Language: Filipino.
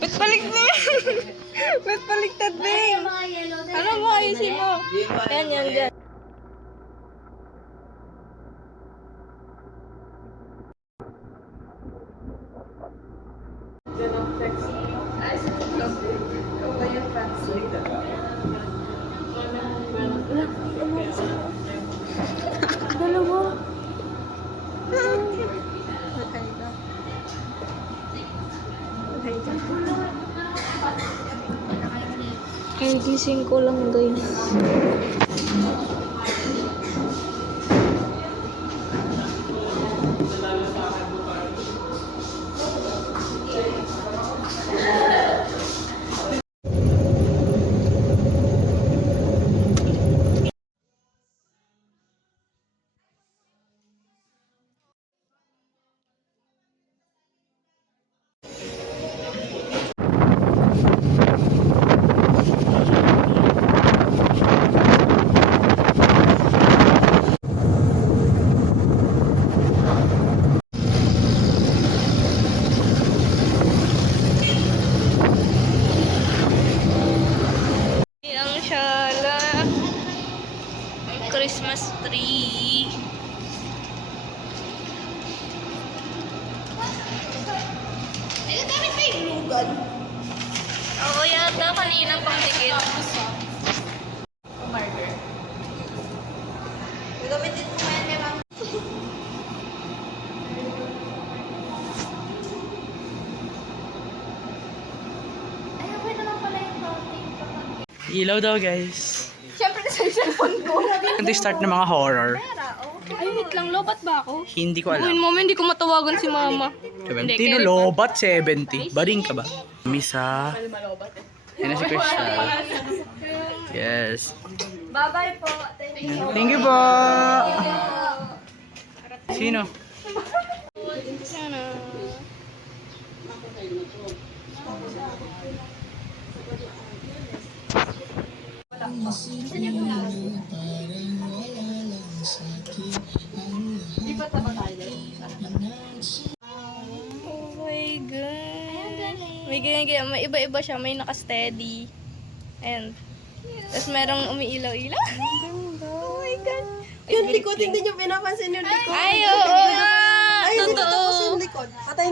Ba't baligtad? Ba't baligtad, Bing? Ano mo, ayusin mo? Yan, yan, dyan. Dalawa. Ay, gising ko lang, guys. Christmas tree. Eh, gamit pa yung lugan. Oo yata, kaninang pangdikit. Marker. Gagamitin mo yan kay ma'am. Ay, okay na lang pala yung floating. Ilaw daw, guys. Siyempre nasa cellphone ko. Ito start ng mga horror. Ay, wait lang, lobat ba ako? Hindi ko Buhin alam. mo, hindi ko matawagan si mama. 70 lobat, 70. Baring ka ba? Misa. Yan na si Crystal. Yes. Bye-bye po. Thank you. Thank you po. Sino? Sana. Oh my God. May ganyan, may iba-iba siya. May naka-steady. And, tapos merong umiilaw-ilaw. Oh my God. Yung likod, hindi nyo pinapansin yung likod. Ay, oo nga. Ay, hindi Totoo. tapos yung likod. Patay